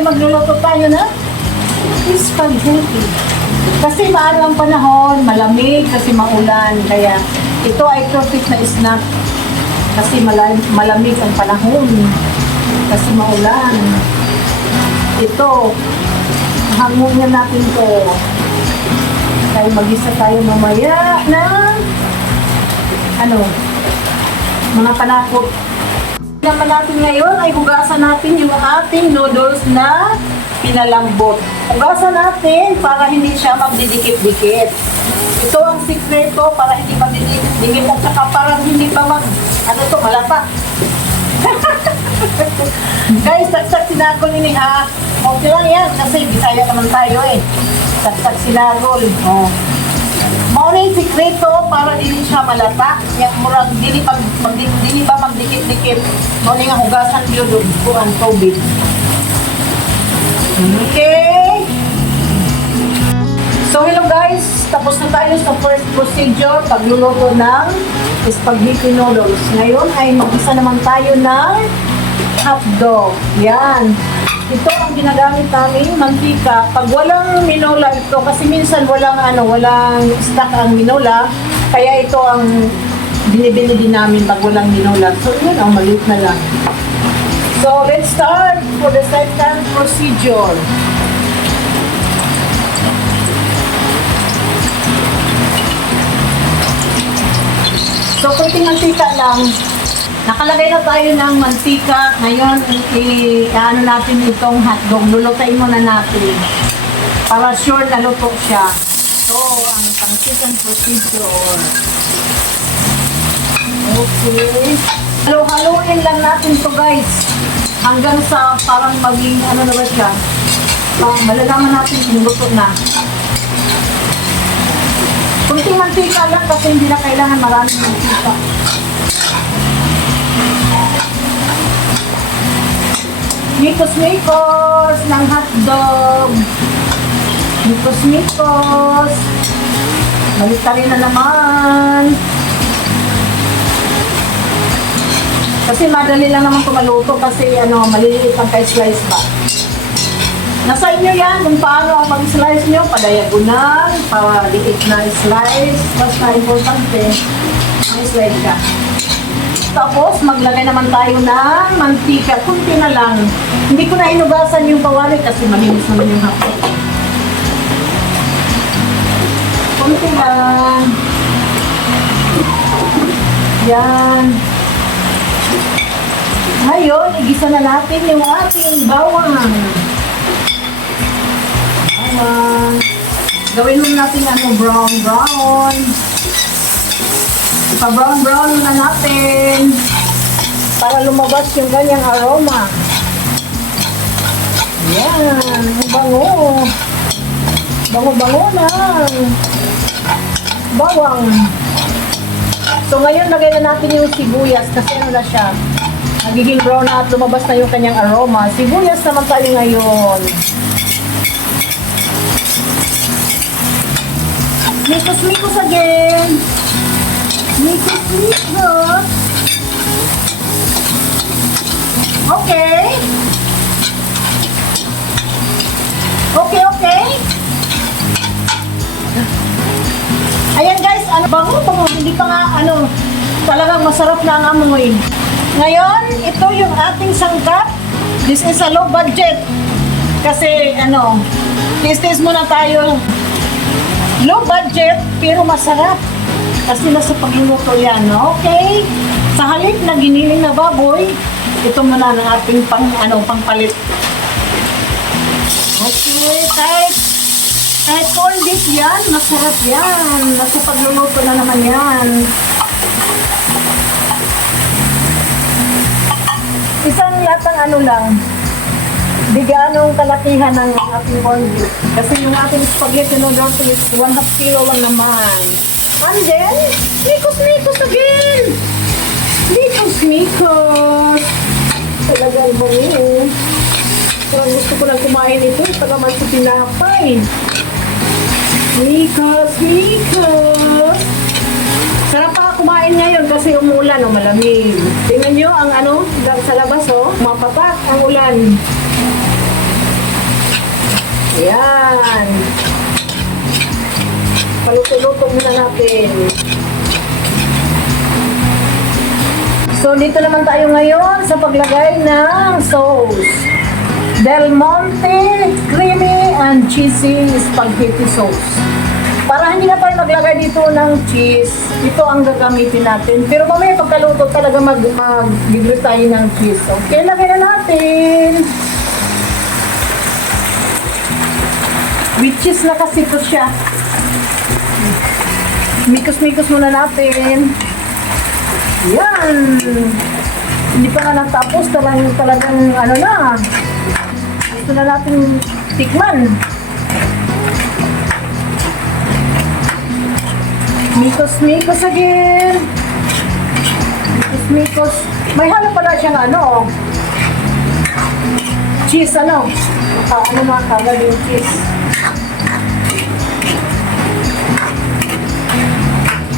ay magluluto tayo na spaghetti. Kasi maano ang panahon, malamig kasi maulan. Kaya ito ay perfect na snack. Kasi malamig ang panahon. Kasi maulan. Ito, hangunin natin to. Kaya mag-isa tayo mamaya na mga panakot. Naman natin ngayon ay hugasan natin yung ating noodles na pinalambot. Hugasan natin para hindi siya magdidikit-dikit. Ito ang sikreto para hindi magdidikit-dikit at saka para hindi pa malapa. Guys, saksak sinagol ini ha. Okay lang yan kasi Bisaya naman tayo eh. Saksak sinagol. Oh. Mauna yung sikreto para hindi siya malata. Yung murag dili ba magdikit-dikit. Mauna yung hugasan yun po ang tubig. Okay. So hello guys, tapos na tayo sa first procedure, pagluluto ng spaghetti noodles. Ngayon ay mag-isa naman tayo ng hotdog. Yan. Ito ang ginagamit namin, mantika. Pag walang minola ito, kasi minsan walang stock ang minola, kaya ito ang binibili din namin pag walang minola. So yun, ang maliit na lang. So let's start for the second procedure. So kunting mantika lang. Nakalagay na tayo ng mantika. Ngayon, i-ano natin itong hotdog. Lulutuin muna natin. Para sure na luto siya. So, ang pang-second procedure. Okay. Halo-haloin lang natin to guys. Hanggang sa parang maging na ba siya. Malalaman natin kung luto na. Kunting mantika lang kasi hindi na kailangan maraming mantika. Mikos-mikos ng hotdog. Mikos-mikos. Balik-tarin na naman. Kasi madali lang naman kumaluto kasi maliliit ang ka-slice ba. Nasa inyo yan kung paano ang mag-slice nyo. Padayagunan, liit na slice. Basta importante, ang slice ka. Tapos, maglagay naman tayo ng mantika. Kunti na lang. Hindi ko na inugasan yung kawali kasi malinis naman yung hapon. Kunti lang. Yan. Ngayon, igisa na natin yung ating bawang. Bawang. Gawin mo natin brown. Pa-brown na natin para lumabas yung ganyang aroma. Yan, bango. Bango-bango na. Bawang. So ngayon lagay na natin yung sibuyas kasi na siya. Nagiging brown na at lumabas na yung kanyang aroma. Sibuyas naman tayo ngayon. Mikos-mikos again. Mikos-mikos. Okay. Okay. Ayan guys, bango. Hindi pa nga, talagang masarap na ang amoy. Ngayon, ito yung ating sangkap. This is a low budget. Kasi, taste muna tayo. Low budget, pero masarap. Kasi nasa pagluluto yan, okay? Sa halip na giniling na baboy, ito muna ang ating pangpalit. Okay, kahit corned beef yan, masarap yan. Nasa pagluluto na naman yan. Isang latang lang. Di ganong kalakihan ng ating corned beef. Kasi yung ating spaghetti noodles is 1/2 kilo lang naman. And then, mikos-mikos again! Mikos-mikos! Talagang bango. Parang gusto ko lang kumain ito. Pagaman sa tinapay. Mikos-mikos! Sarap pa kumain ngayon kasi umuulan o malamig. Tingnan nyo ang sa labas mapapak ang ulan. Ayan. Paluto-luto muna natin. So, dito naman tayo ngayon sa paglagay ng sauce. Del Monte Creamy and Cheesy Spaghetti Sauce. Para hindi na tayo maglagay dito ng cheese, ito ang gagamitin natin. Pero mamaya pagkaluto talaga mag-bibili tayo ng cheese. Okay, lagay na natin. With cheese na kasi ito siya. Mikos-mikos muna natin. Yan. Hindi pa nga natapos. Talagang ano na. Gusto na natin tikman. Mikos-mikos again. Mikos-mikos. May halo pala siyang ano. Cheese ano. Ano mga kagad yung cheese.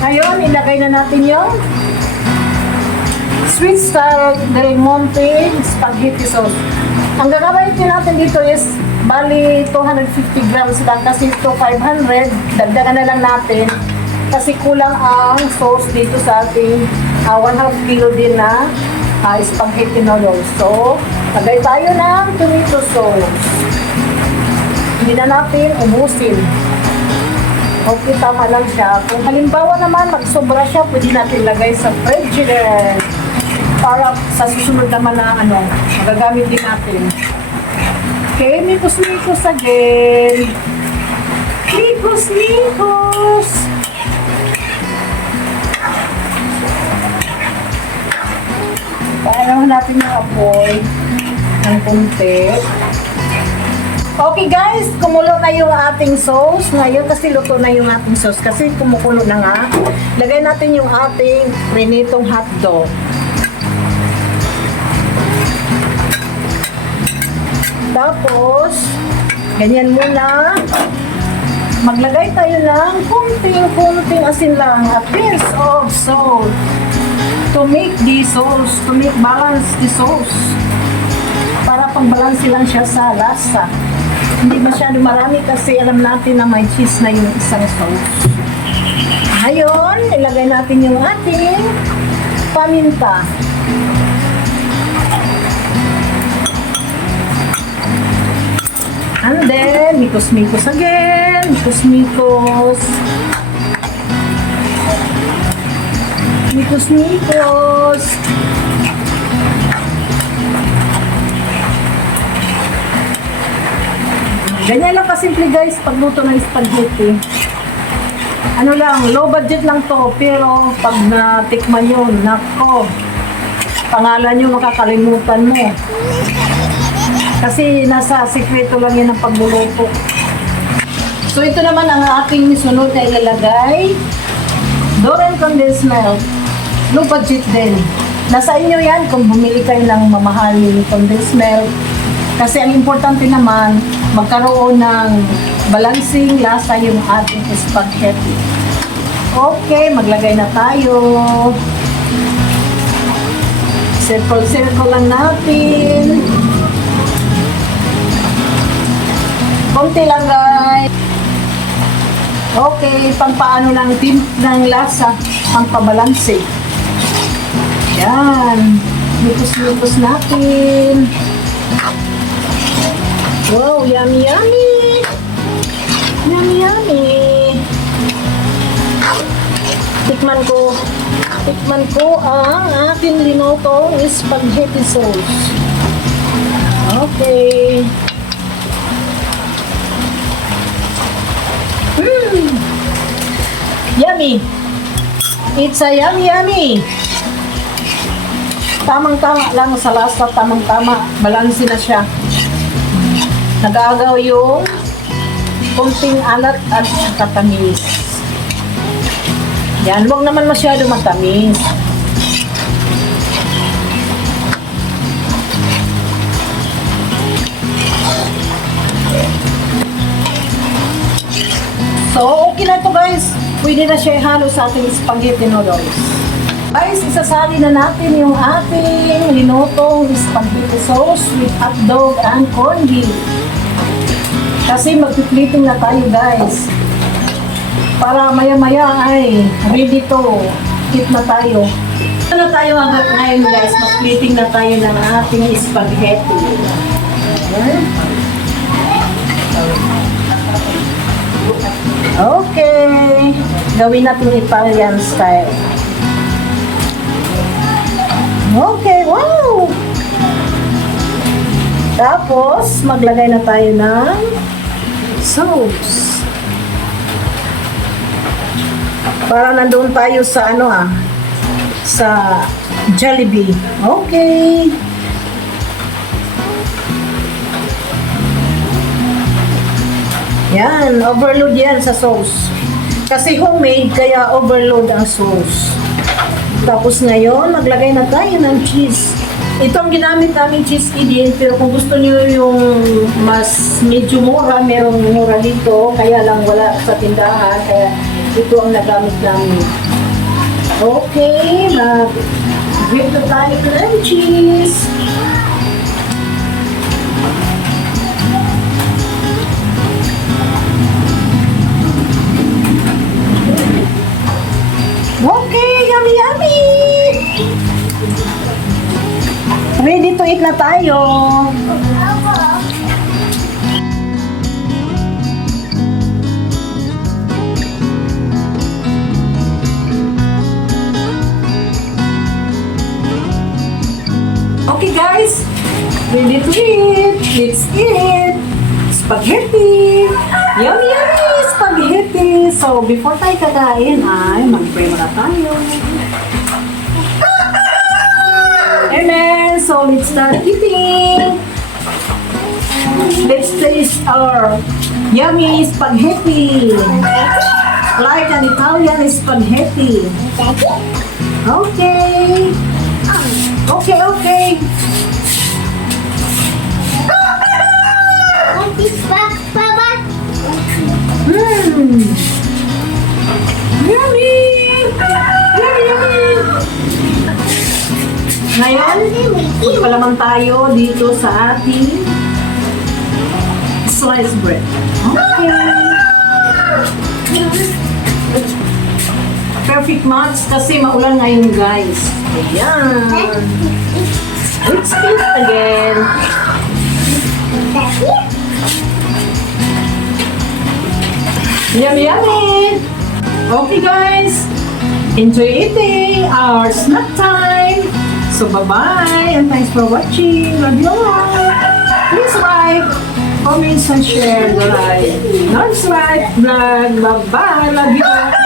Ngayon, ilagay na natin yung sweet style Del Monte Spaghetti Sauce. Ang gagamitin natin dito is bali 250 grams lang kasi ito 500. Dagdagan na lang natin kasi kulang ang sauce dito sa ating 1/2 kilo din na spaghetti noodles. So, lagay tayo ng tomato sauce. Hindi na natin ubusin. Okay, tama lang siya. Kung halimbawa naman magsobra siya, pwede natin lagay sa frigidaire para sa susunod naman na magagamit din natin. Okay, mikos-mikos again. Mikos-mikos. Paano natin yung apoy ng kunti. Okay guys, kumulo na yung ating sauce. Ngayon kasi luto na yung ating sauce kasi kumukulo na nga. Lagay natin yung ating prinitong hotdog. Tapos, ganyan muna. Maglagay tayo ng kunting asin lang. A pinch of salt. To make the sauce, to make balance the sauce. Para pang-balance lang siya sa lasa. Hindi masyado marami kasi alam natin na may cheese na yung isang sauce. Ngayon, ilagay natin yung ating paminta. And then, mikos-mikos again. Mikos-mikos. Mikos-mikos. Ganyan lang kasimple guys, pagluto ng spaghetti. Ano lang, low budget lang to, pero pag natikman nyo, nako, pangalan nyo makakalimutan mo. Kasi nasa sikreto lang yan ang pagluluto. So ito naman ang aking sunod na ilalagay. Doren condensed milk. Low budget din. Nasa inyo yan kung bumili kayo ng mamahaling condensed milk. Kasi ang importante naman, magkaroon ng balancing lasa yung ating spaghetti. Okay, maglagay na tayo. Circle-circle lang natin. Konti lang guys. Okay, pampaano lang din ng lasa, pampabalanse. Yan. Lupos-lupos natin. Wow, yummy, yummy! Yummy, yummy! Tikman ko ang aking linotong spaghetti sauce. Okay. Yummy! It's a yummy, yummy! Tamang-tama lang sa lasa, tamang-tama. Balanse na siya. Nag-aagaw yung kunting alat at katamis. Yan, huwag naman masyado matamis. So, okay na ito guys. Pwede na siya ihalo sa ating spaghetti noodles. Guys, isasali na natin yung ating linotong spaghetti sauce with hotdog and corned beef. Kasi magpiplating na tayo guys. Para maya-maya ay ready to eat na tayo. Ano tayo hanggang ngayon guys? Mag-plating na tayo ng ating spaghetti. Okay. Gawin natin Italian style. Okay, wow! Tapos, maglagay na tayo ng sauce. Para nandoon tayo sa sa Jollibee. Okay. Yan, overload yan sa sauce. Kasi homemade, kaya overload ang sauce. Tapos ngayon, maglagay na tayo ng cheese. Ito ang ginamit namin cheese din, pero kung gusto niyo yung mas medyo mura, merong mura dito, kaya lang wala sa tindahan, kaya ito ang nagamit namin. Okay, mag-grip na tayo ng cheese. Okay, yummy yummy! Ready to eat na tayo. Okay guys, ready to eat. Let's eat. Spaghetti. Yummy yummy spaghetti. So before tayo kakain ay mag-pray muna tayo. Amen. So let's start eating. Let's taste our yummy spaghetti. Like an Italian spaghetti. Okay. Okay, okay. Yummy! Yummy, yummy! Ngayon, magpalaman tayo dito sa ating sliced bread. Okay. Perfect match kasi maulan ngayon guys. Ayan. Let's eat again. Yummy, yummy! Okay guys, enjoy eating our snack time. So bye-bye and thanks for watching. Love you all. Please like, comment, and share the like. Non-swipe vlog. Bye-bye. Love you all.